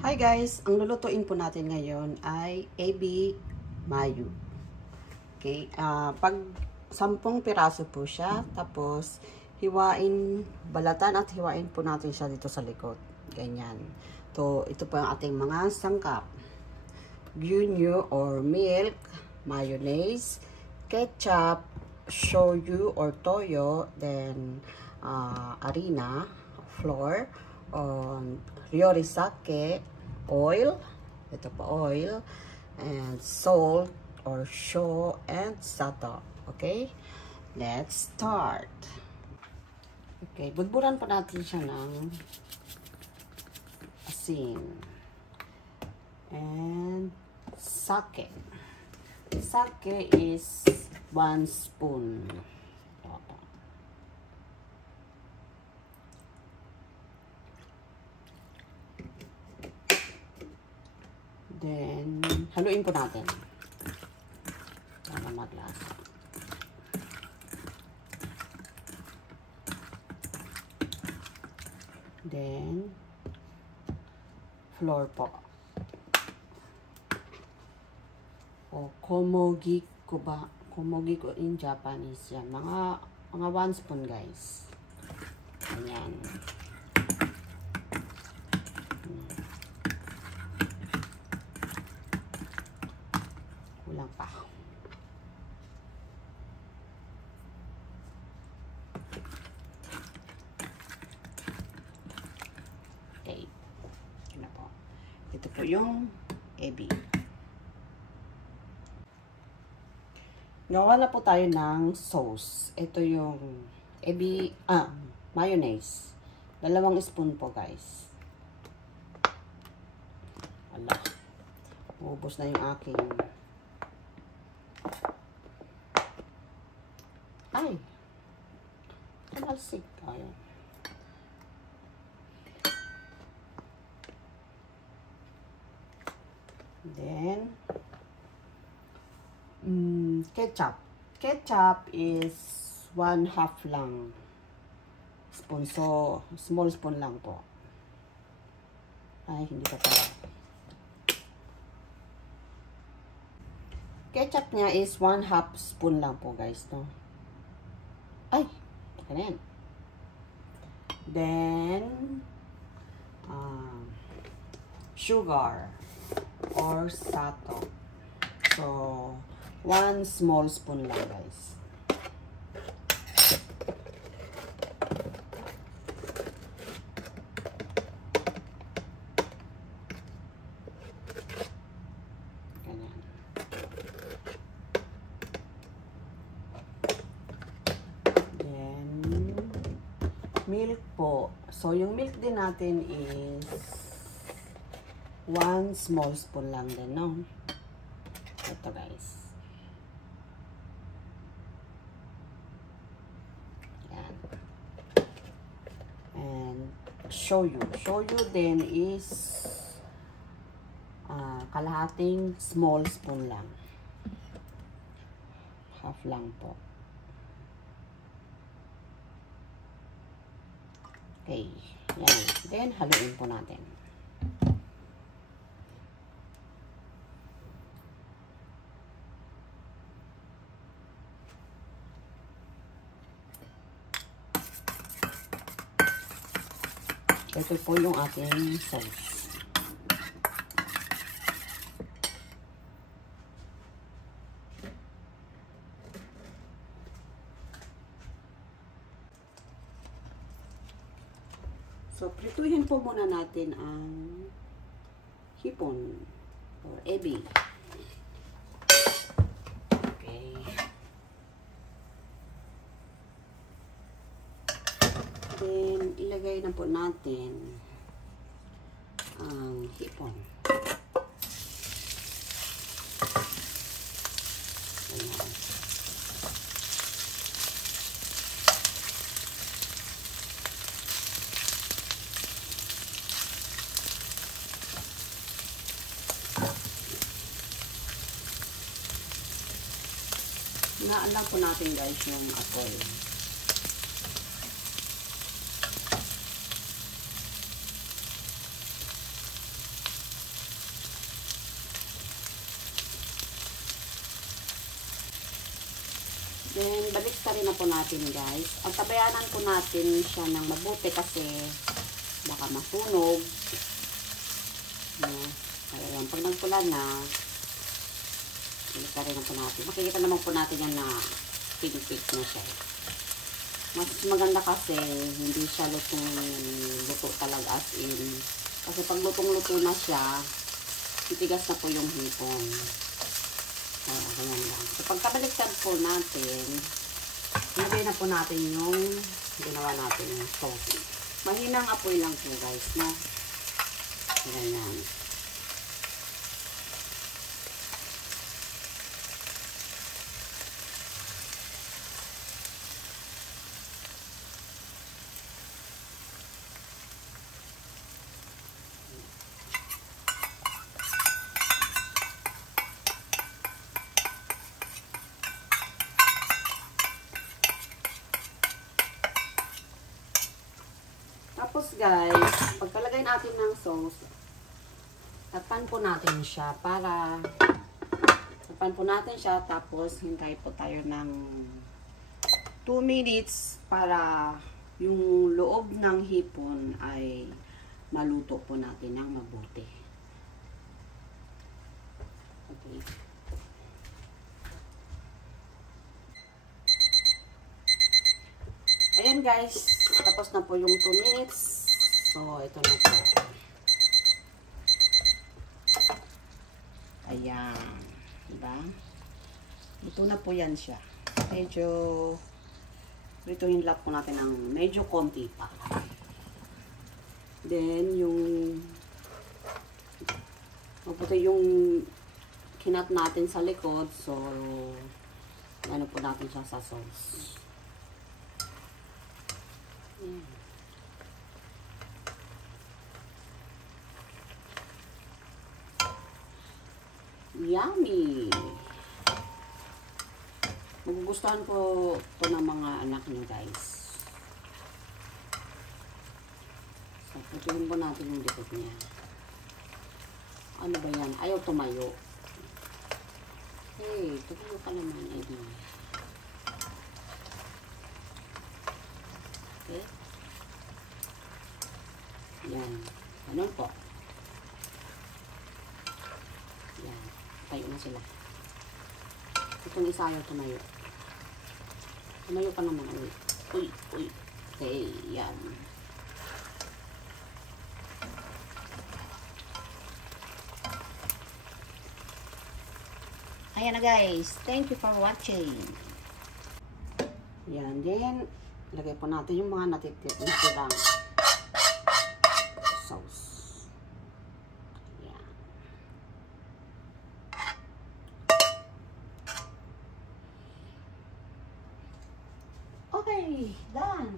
Hi guys, ang lulutuin po natin ngayon ay ebi mayo. Okay, pag 10 piraso po siya, tapos hiwain, balatan at hiwain po natin siya dito sa likod. Ganyan. Ito po ang ating mga sangkap. Gyunyu or milk, mayonnaise, ketchup, shoyu or toyo, then harina, flour, ryori sake, oil, ito pa oil, and salt or sho and sato. Okay, let's start. Okay, budburan pa natin siya ng asin and sake. Sake is 1 spoon. Then, haluin po natin para maglasa. Then, flour po. O komogi ko ba? Komogi ko in Japanese yan. Mga 1 spoon guys. Ayan. Kulang pa. Okay. Ito na po. Ito po yung ebi. Gawa na po tayo ng sauce. Ito yung ebi, mayonnaise. 2 spoon po guys. Ala. Ubos na yung aking. Ay. Kanalsik. Ayun. Then, ketchup. Ketchup is 1/2 lang spoon. So, small spoon lang po. Ay, hindi pa pala. Ketchup niya is 1/2 spoon lang po guys, no? Ay, ganyan. Then, sugar or sato. So, 1 small spoon lang guys. Ganyan. Then, milk po. So, yung milk din natin is 1 small spoon lang din, no? Ito guys. Yan. And shoyu. Shoyu din is kalahating small spoon lang. Half lang po. Okay. Yan. Then, haluin po natin. Ito po yung ating sauce. So, prituhin po muna natin ang hipon or ebi. Okay. Then, ilagay na po natin ang hipon. Ayan. Hinaan lang po natin guys yung apoy. Then, balik ka rin na po natin guys. At tabayanan po natin siya ng mabuti kasi baka masunog. Kaya yan, pag nagpula na, balik ka rin na po natin. Makikita naman po natin yan na pink-pink na siya. Mas maganda kasi hindi siya luto talaga as in. Kasi pag lutong-luto na siya, titigas na po yung hipon. Kaya, ganyan lang. So, pagkabaliktad po natin, ilagay na po natin yung ginawa natin yung sauce. Mahinang apoy lang po guys, no? Ganyan. Tapos guys, pagkalagay natin ng sauce, tapan po natin siya tapos hintay po tayo ng 2 minutes para yung loob ng hipon ay maluto po natin ng mabuti. Okay. Ayan guys, tapos na po yung 2 minutes. So, ito na po. Ayan. Diba? Ito na po yan siya. Medyo, rituhin lang po natin ng medyo konti pa. Then, maputi yung kinat natin sa likod. So, ano po natin siya sa sauce. Yummy! Magugustuhan ko ito ng mga anak nyo guys. So, putulin po natin yung likod niya. Ano ba yan? Ayaw tumayo. Hey, tumayo ka naman, Eddie. Okay. Yan. Ganun po. Yan. Tayo na sila. Itong isa ayaw tumayo. Tumayo ka naman. Uy. Uy. Okay. Yan. Ayan na guys. Thank you for watching. Yan. Then, lagay po natin yung mga natirang sauce. Yan. Okay, done.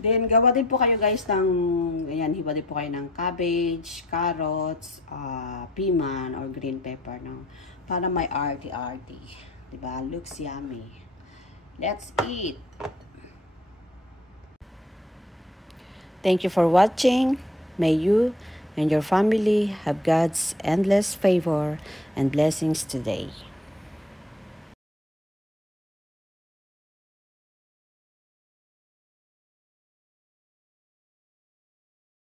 Then, gawa din po kayo guys ng, ayan, hiwa din po kayo ng cabbage, carrots, piman, or green pepper, no? Para may arty-arty. Diba? Looks yummy. Let's eat. Thank you for watching. May you and your family have God's endless favor and blessings today.